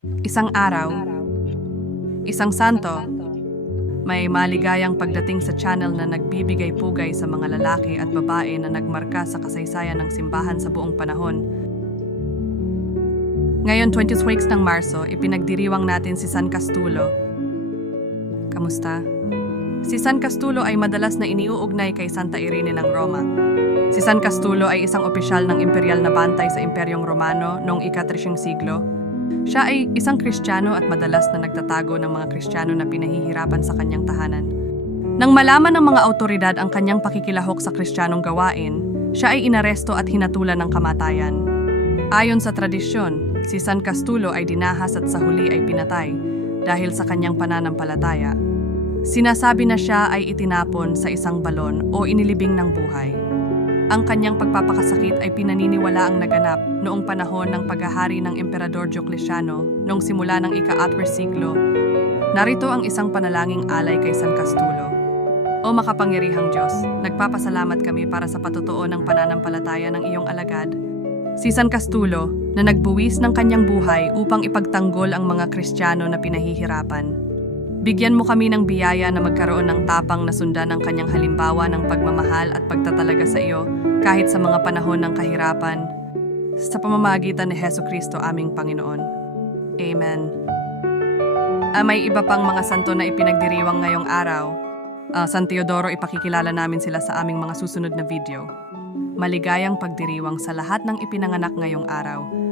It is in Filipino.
Isang araw, isang santo, may maligayang pagdating sa channel na nagbibigay pugay sa mga lalaki at babae na nagmarka sa kasaysayan ng simbahan sa buong panahon. Ngayon, 20 weeks ng Marso, ipinagdiriwang natin si San Castulo. Kamusta? Si San Castulo ay madalas na iniuugnay kay Santa Irene ng Roma. Si San Castulo ay isang opisyal ng imperial na bantay sa Imperyong Romano noong ika-30 siglo. Siya ay isang Kristiyano at madalas na nagtatago ng mga Kristiyano na pinahihirapan sa kanyang tahanan. Nang malaman ng mga autoridad ang kanyang pakikilahok sa Kristiyanong gawain, siya ay inaresto at hinatulan ng kamatayan. Ayon sa tradisyon, si San Castulo ay dinahas at sa huli ay pinatay dahil sa kanyang pananampalataya. Sinasabi na siya ay itinapon sa isang balon o inilibing ng buhay. Ang kanyang pagpapakasakit ay pinaniniwala ang naganap noong panahon ng paghahari ng Emperador Diocletiano noong simula ng ika-4 siglo. Narito ang isang panalangin alay kay San Castulo. O makapangyarihang Diyos, nagpapasalamat kami para sa patutuo ng pananampalataya ng iyong alagad. Si San Castulo, na nagbuwis ng kanyang buhay upang ipagtanggol ang mga Kristiyano na pinahihirapan. Bigyan mo kami ng biyaya na magkaroon ng tapang na sundan ang kanyang halimbawa ng pagmamahal at pagtatalaga sa iyo kahit sa mga panahon ng kahirapan. Sa pamamagitan ni Heso Kristo aming Panginoon. Amen. Ah, may iba pang mga santo na ipinagdiriwang ngayong araw. Ah, San Teodoro, ipakikilala namin sila sa aming mga susunod na video. Maligayang pagdiriwang sa lahat ng ipinanganak ngayong araw